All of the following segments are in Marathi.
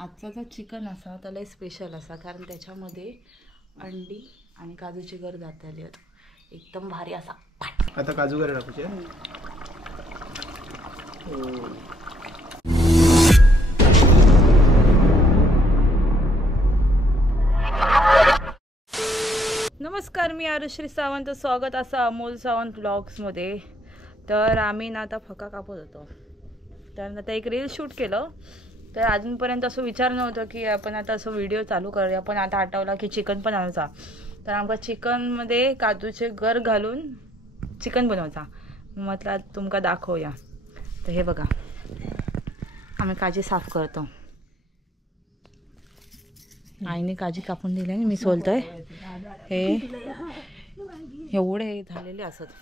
आजचा जो चिकन असा त्याला स्पेशल असा, कारण त्याच्यामध्ये अंडी आणि काजूची गर घातलेली आहेत. एकदम भारी असा. आता काजू गर टाकूचे. नमस्कार, मी आरुश्री सावंत. स्वागत असं अमोल सावंत ब्लॉग्समध्ये. तर आम्ही ना आता फका कापत होतो, तर आता एक रील शूट केलं. तर अजूनपर्यंत असं विचार नव्हतं की आपण आता असं व्हिडिओ चालू करूया, पण आता आठवला की चिकन पण आणायचा. तर आमका चिकनमध्ये काजूचे गर घालून चिकन बनवायचा. म्हटलं तुमका दाखवूया. तर हे बघा, आम्ही काजी साफ करतो. आईने काजी कापून दिली आणि मी सोलतोय. हे एवढे झालेले असत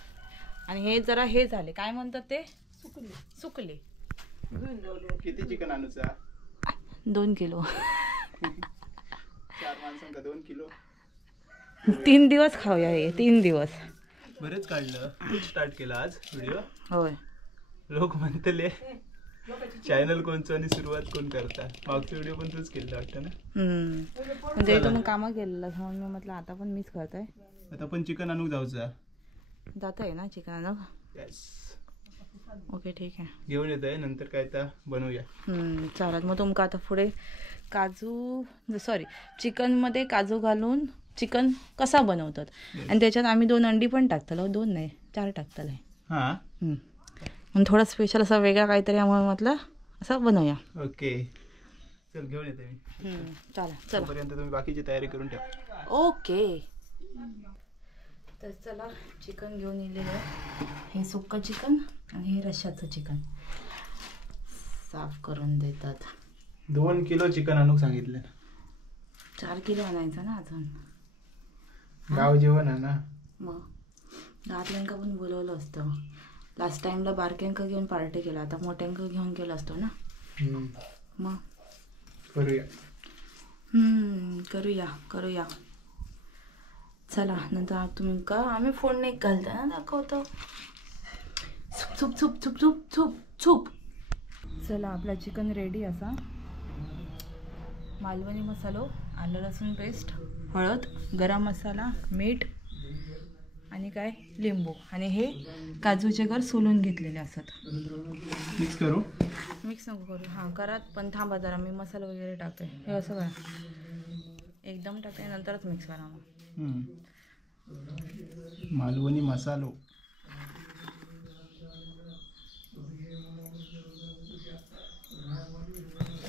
आणि हे जरा हे झाले, काय म्हणतात ते, सुकले. किती चिकन आणूचा? 2 किलो. 4 माणसांका 2 किलो. 3 दिवस खाऊया हे. 3 दिवस बरेच काढलं. तूच स्टार्ट केला आज व्हिडिओ. होय. लोक म्हणतले चॅनल कोणचं आणि सुरुवात कोण करता. मागचा व्हिडिओ पण तूच केलं वाटतं ना. म्हणजे इथं मग कामं केलेलं म्हणून मी म्हटलं आता पण मीच करतोय. आता पण चिकन आणूक जाऊचा. जात आहे ना चिकन आणूक. यस. ओके ठीक आहे, घेऊन येत आहे. नंतर काय आता बनवूया. चालेल. मग तुमका आता पुढे चिकनमध्ये काजू घालून चिकन कसा बनवतात आणि त्याच्यात आम्ही 2 अंडी पण टाकतलो. 2 नाही 4 टाकतलं. हां. मग थोडा स्पेशल असा वेगळा काहीतरी आम्हाला म्हटलं असं बनवूया. ओके चल घेऊन येते मी. चला तोपर्यंत तुम्ही बाकीची तयारी करून ठेवा. ओके. तर चला, चिकन घेऊन येलेलं आहे. हे सुक्कं चिकन आणि हे रश्श्याचं चिकन साफ करून देतात. 2 किलो चिकन आणूक सांगितलं. 4 किलो आणायचं ना अजून. गाव जेवण आहे ना. मग घातल्यांका पण बोलवलं असतं. लास्ट टाइमला बारक्यांका घेऊन पार्टी केला, आता मोठ्यांका घेऊन गेलो असतो ना. मग करूया. करूया. चला, नंतर तुम्ही का आम्ही फोडणी घालता ना दाखवतो. सूप. चला, आपला चिकन रेडी असा. मालवणी मसालो, आलं लसूण पेस्ट, हळद, गरम मसाला, मीठ आणि काय लिंबू आणि हे काजूचे गर सोलून घेतलेले असतात. मिक्स नको करू. हां करा, पण थांबा जरा, मी मसाला वगैरे टाकते. हे असं करा, एकदम टाकते नंतरच मिक्स करा. मग मालवणी मसालो.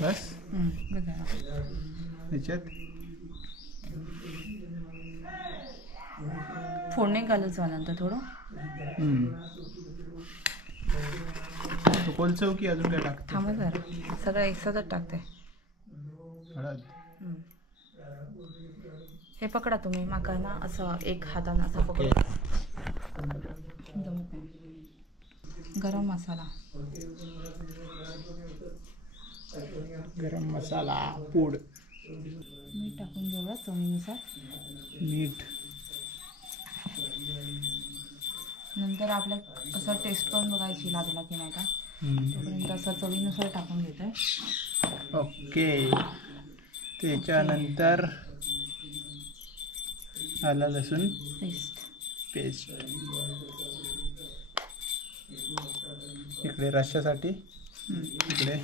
बस त्याच्यात फोडणी घालायचं नंतर थोडं. कोलचव की अजून काय टाक. थांबा जरा, सगळं एकसाथच टाकते. हळद. हे पकडा तुम्ही, माका ना असं एक हातानं असं पकडा. गरम मसाला पूड. मीठ टाकून घेऊया चवीनुसार. मीठ नंतर आपल्या कसं टेस्ट करून बघायची लागला की नाही का, तोपर्यंत असं चवीनुसार टाकून घेतोय. ओके. त्याच्यानंतर आलं लसूण पेस्ट. इकडे रश्श्यासाठी, इकडे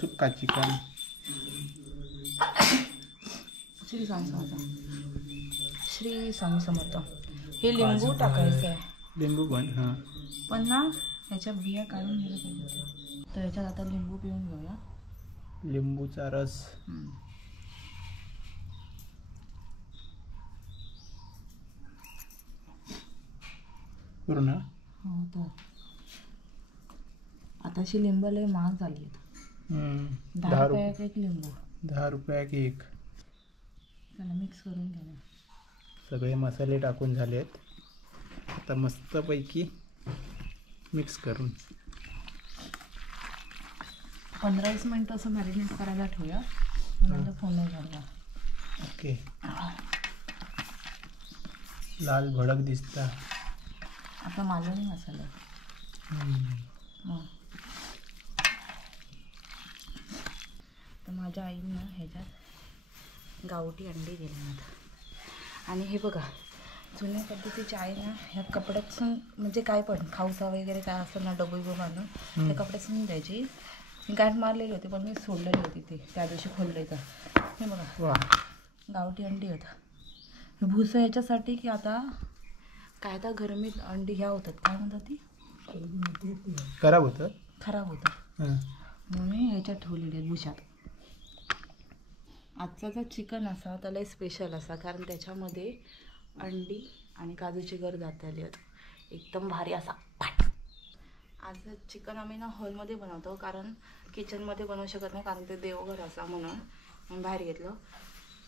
सुक्का चिकन. श्री स्वामी समर्थ. हे लिंबू टाकायचं आहे. लिंबू पण ना ह्याच्या बिया काढून गेलं पाहिजे. तर ह्याच्यात आता लिंबू पिऊन घेऊया. लिंबूचा रस. पूर्ण. हो, तर आताशी लिंबू लय महाग झाली आहेत. 10 रुपयाक एक लिंबू. 10 रुपयाक एक. त्याला मिक्स करून घ्या. सगळे मसाले टाकून झाले आहेत. आता मस्तपैकी मिक्स करून 15-20 मिनटं असं मॅरिनेट करायला ठेवूया. नंतर फोडणी घालूया. ओके. लाल भडक दिसता. आता मालवणी मसाला. तर माझ्या आईनं ह्याच्यात गावठी अंडी दिली आता. आणि हे बघा जुन्या पद्धतीची आहे ना, ह्या कपड्यातून म्हणजे काय पण खाऊचा वगैरे काय असतं ना डबल घालून त्या कपड्यातून द्यायची. मी गाठ मारलेली होती पण मी सोडलेली होती ते त्या दिवशी खोलले तर. हे बघा गावठी अंडी होतं. भुसं याच्यासाठी की आता काय आता गरमीत अंडी ह्या होतात काय म्हणतात ती खराब होतं म्हणून मी ह्याच्यात ठेवलेली आहेत भुशात. आजचा जो चिकन असा त्याला स्पेशल असा कारण त्याच्यामध्ये अंडी आणि काजूची गर घातलेली आहेत एकदम भारी असा. आज चिकन आम्ही ना हॉलमध्ये बनवतो कारण किचनमध्ये बनवू शकत नाही कारण ते देवघर असा म्हणून बाहेर घेतलं.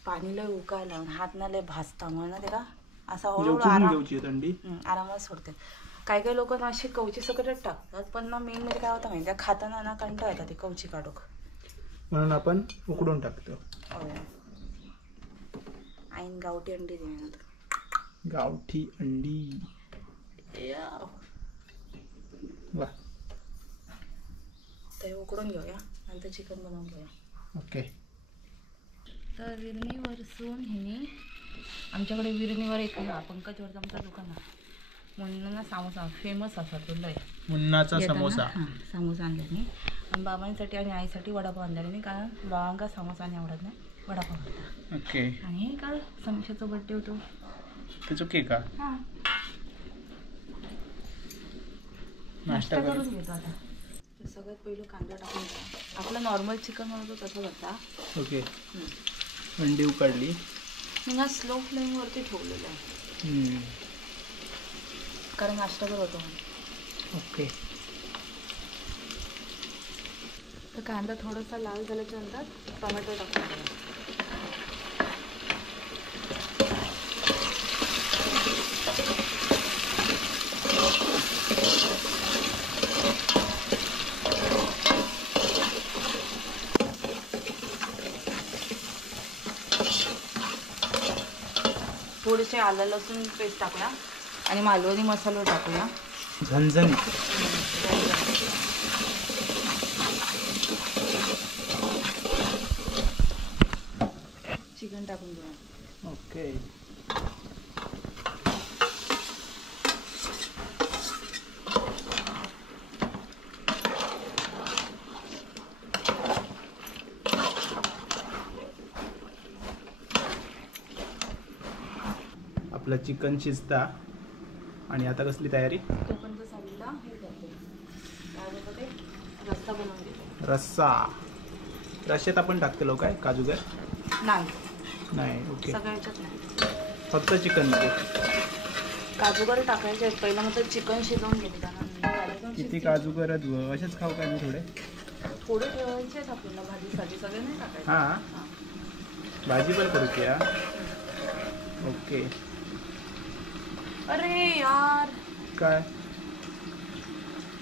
पाणी लय उकायला हात ना लय भाजता म्हणून त्याला असा हळूहळू आरामात सोडते. काही काही लोक ना अशी कवची सकटच टाकतात पण ना मेन म्हणजे काय होतं माहिती खाताना ना कंटाळा येतात ती कवची काढूक म्हणून आपण उकडून टाकतो. आईन गावठी अंडी देणार. गावठी अंडी वा. ते उकडून घेऊया नंतर चिकन बनवून घेऊया. ओके. तर विरणीवरसून हिने आमच्याकडे विरणीवर एक ना पंकजवरचं आमचं दुकान आहे मुन्ना समोसा फेमस असा तो लय मुन्नाचा समोसा. समोसा आणल्याने आणि बाबांसाठी आणि आईसाठी वडापाव आणल्याने कारण बाबांका समोसा आणि आवडत नाही वडापाव आवडता. ओके. आणि काल समीक्षाचा बड्डे होतो त्याचं केक का हां नाश्ता करून घेतो आता. तर सगळ्यात पहिलं कांदा टाकून आपलं नॉर्मल चिकन बनवतो तसं करता. ओके. अंडी उकडली मी ना स्लो फ्लेमवरती ठेवलेलं आहे कारण नाश्ता करतो. ओके. तर कांदा थोडासा लाल झाल्याच्या नंतर टोमॅटो टाकून थोडेसे आलं लसूण पेस्ट टाकूया आणि मालवणी मसाला टाकूया झणझणीत. चिकन टाकून घेऊया. ओके. आपलं चिकन शिजता आणि आता कसली तयारी. तोपर्यंत साईडला हे करते काय बोलतो ते रस्सा बनवून घेतो. रस्सा. रश्यात आपण टाकतो काय काजूगर नाही. ओके. सगळ्याच्यात नाही फक्त चिकन मध्ये काजूगर टाकायचे आहेत. पहिलं मग चिकन शिजवून घेते त्यानंतर किती काजूगर असेच खाऊ काय मी थोडे पुढे ठेवायचे आहेत आपल्याला भाजीसाठी सगळे नाही टाकायचे. हां भाजी पण करू की. ओके. अरे यार काय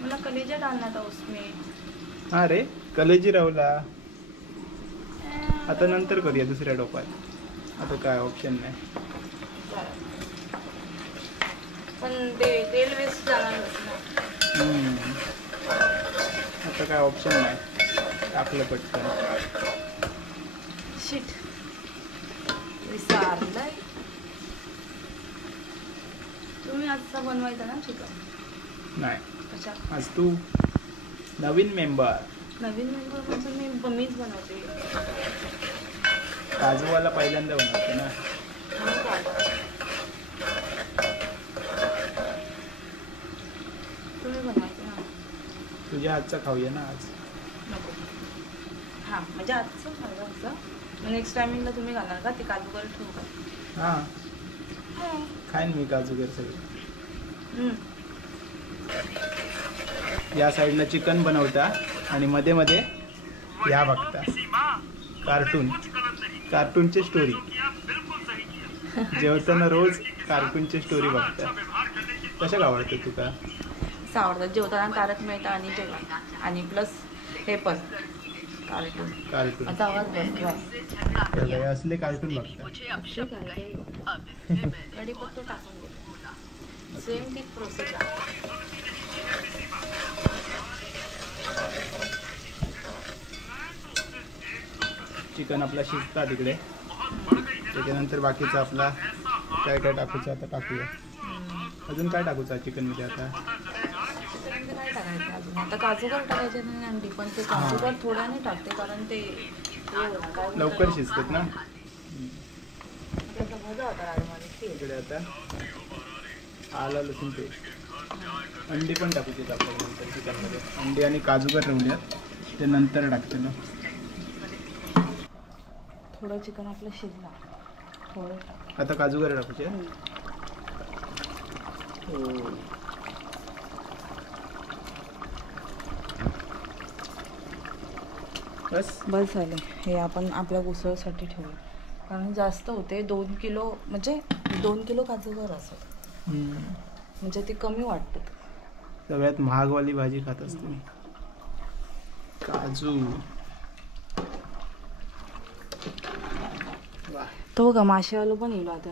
मला कलेजा डालना था उसमें. हा रे कलेजी रावला. आता नंतर करूया दुसऱ्या टोपात. आता काय ऑप्शन नाही. पण ते तेल वेस्ट जाणार ना. आता काय ऑप्शन नाही टाकलं पटकन. शिट विसरलंय. तुम्ही आजचा बनवायचा ना चिकन. नाही अच्छा आज तू नवीन मेंबर. नवीन मेंबर म्हणजे मीच बनवते. काजूवाला पहिल्यांदा बनवते ना. तुम्ही बनवायचं ना. तुझ्या हातचा खाऊया ना आज. नको. हां म्हणजे आजचं खाल्लं असं नेक्स्ट टायमिंगला तुम्ही घालाल का ते काजूगर ठेवू का. हां खाईन मी काजूगर सगळं. या साईडला चिकन बनवता आणि मध्ये मध्ये या बघता कार्टूनची स्टोरी. जेवताना रोज कार्टूनची स्टोरी बघता. कशाला आवडतं तुका. असं आवडतं जेवताना तारक मेहता आणि जेवण आणि प्लस हे पण कार्टून. आता आवाज बसला असले कार्टून बघता. कढीपत्ता टाकून दे. सेम तीच प्रोसेस आहे. चिकन आपला शिजता तिकडे, त्याच्यानंतर बाकीचं आपला काय काय टाकूचं आता टाकूया. अजून काय टाकूचं चिकनमध्ये आता? काय टाकायचं अजून? आता काजूगर टाकायचे नाही अंडी, पण ते काजूगर थोड्या नाही टाकते कारण ते लवकर शिजतात ना. त्याचा मजा होता राजमध्ये. इकडे आता आलं लसूण पेस्ट, अंडी पण टाकूची आपल्याला नंतर चिकनमध्ये. अंडी आणि काजूगर ठेवल्यात, ते नंतर टाकते ना. थोडं चिकन आपलं शिजला, थोडं आता काजूगर टाकूचे. बस झाले. हे आपण आपल्या उसळसाठी ठेवू, कारण जास्त होते. 2 किलो म्हणजे 2 किलो काजूगर असत, म्हणजे ते कमी वाटते. सगळ्यात महागवाली भाजी खात असते मी, काजू. तो का माशावालो पण येलो आता.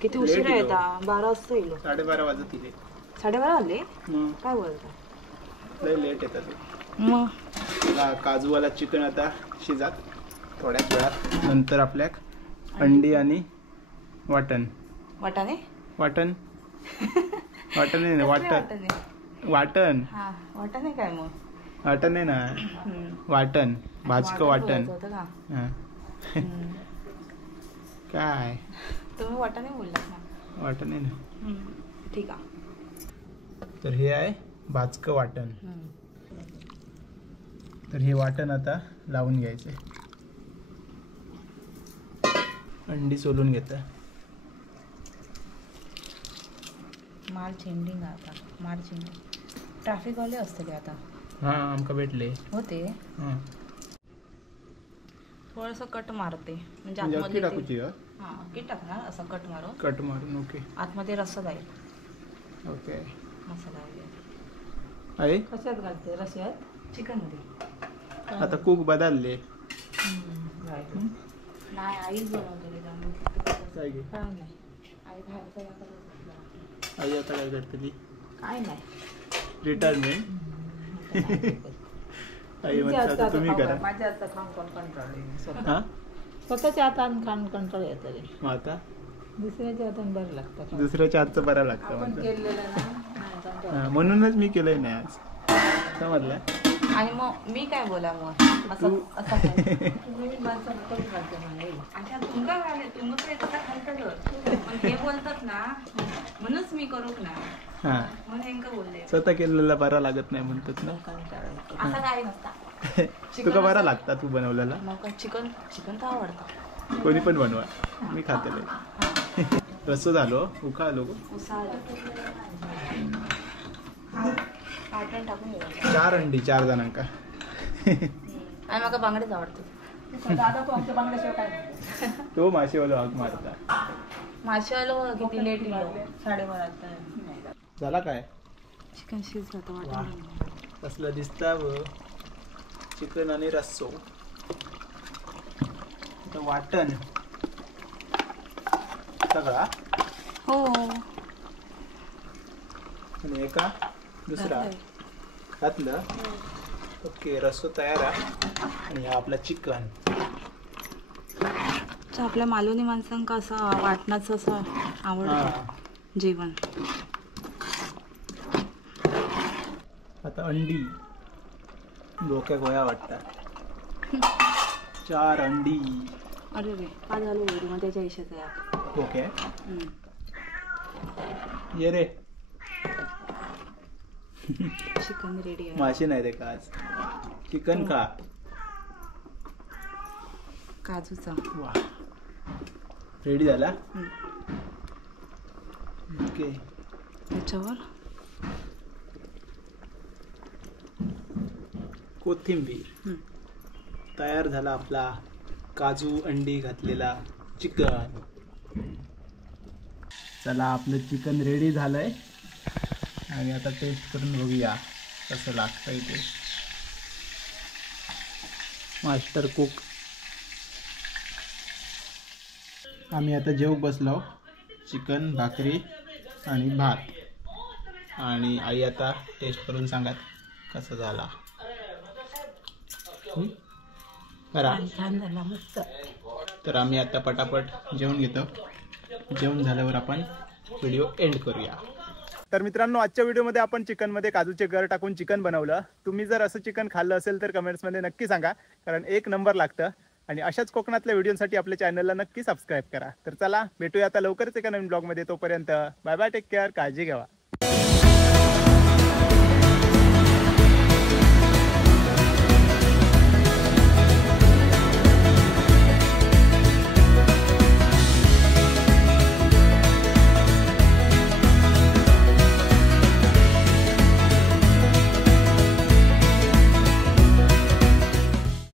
किती उशिरा येतात? 12 वाजता येलो. 12:30 वाजत इले. 12:30 आले? काय बोलता? लय लेट येतात. मग काजूवाला चिकन आता शिजात थोड्याच वेळात. नंतर आपल्या अंडी आणि वाटण. वाटाणे? वाटण वाटण आहे ना. वाटण हा, वाटाणे काय मग? वाटण आहे ना, वाटण, भाजकं वाटण. काय तुम्ही वाटाणे बोललात ना? वाटण आहे ना. ठीक आहे. तर हे आहे भाजकं वाटण. तर हे वाटण आता लावून घ्यायचे. अंडी सोलून घेतं. माल चेंडिंग आता, माल चेंडिंग. ट्रॅफिक वाले असते आता. हां, आमका भेटले होते. हां, थोडंसं कट मारते म्हणजे अख्खी आतमध्ये टाकूची का? हां, अख्खी टाकणार असं कट मारून. कट मारून. ओके आतमध्ये रस्सा जाईल. ओके. मसाला वगैरे आहे. कशात घालते? रस्स्यात? चिकनमध्ये. आता कुक बदलले. नाही, आईच बनवते. काय घे? काय नाही, आई बाहेरचं आई आता काय करते ती? काय नाही. रिटायरमेंट. आई म्हणतात तुम्ही करा. माझ्या हातचं खाऊन कोण कंटाळले. हां, स्वतःच्या हातानं खाऊन कंटाळ येतं रे. मग आता दुसऱ्याच्या हातानं बरं लागतं. दुसऱ्याच्या हातचं बरं लागतं आपण म्हणतात. केलेलं ना. हां, म्हणूनच मी केलंय नाही आज. समजलं. आणि मग मी काय बोला मग असं असं तुम्ही माणसं करून खाते म्हणे. अच्छा तुमका काय तुमचं काय कसं खालतं पण हे बोलतात ना, म्हणूनच मी करूक ना. हां, म्हणून हेंका बोलले स्वतः केलेला बरा लागत नाही म्हणतात ना. असं काय नसता. तुका बरा लागता तू बनवलेला. मग चिकन तर आवडतं. कोणी पण बनवा, मी खातेले. रस्सो झालो, उखा आलो. वाटण टाकून 4 अंडी 4 जणांका. आणि मला बांगडेच आवडते. दादा तू आमच्या बांगड्याशिवाय काय? तो माशेवाला हाक मारता. माशाला किती लेट येईल? 12:30. झाला काय? चिकन शिजलं तर वाटण. कसलं दिसता व चिकन आणि रस्सो. वाटण सगळा हो. आणि एका दुसरा घातलं. ओके, रस्सो तयार आहे. आणि हा आपला चिकन. आपल्या मालवणी माणसांका असं वाटणाचं असं आवडतं जेवण. आता अंडी डोक्या गोया वाटतात. 4 अंडी. अरे रे, काय झालं रे मग त्याच्या हिशेच आहे. ओके, ये रे. चिकन रेडी आहे. मासे नाही रे का आज. चिकन खा. काजूचा. वा, रेडी झाला. ओके, त्याच्यावर कोथिंबीर. तयार झाला आपला काजू अंडी घातलेला चिकन. चला, आपलं चिकन रेडी झालंय. आणि आता टेस्ट करून बघूया कसं लागतंय ते. Master cook. आम्ही आता जेव बसलो. चिकन, भाकरी आणि भात. आणि आई आता टेस्ट करून सांगत कसा झाला. करा. छान झाला मस्त. तर आम्ही आता पटापट जेवण घेतो. जेवण झाल्यावर आपण व्हिडिओ एंड करूया. तर मित्रांनो, आजच्या व्हिडिओमध्ये आपण चिकनमध्ये काजूचे गर टाकून चिकन बनवलं. तुम्ही जर असं चिकन खाल्लं असेल तर कमेंट्समध्ये नक्की सांगा, कारण एक नंबर लागतं. आणि अशाच कोकणातल्या व्हिडिओसाठी आपल्या चॅनलला नक्की सबस्क्राईब करा. तर चला भेटूया आता लवकरच एका नवीन ब्लॉगमध्ये. तोपर्यंत बाय बाय, टेक केअर, काळजी घ्या.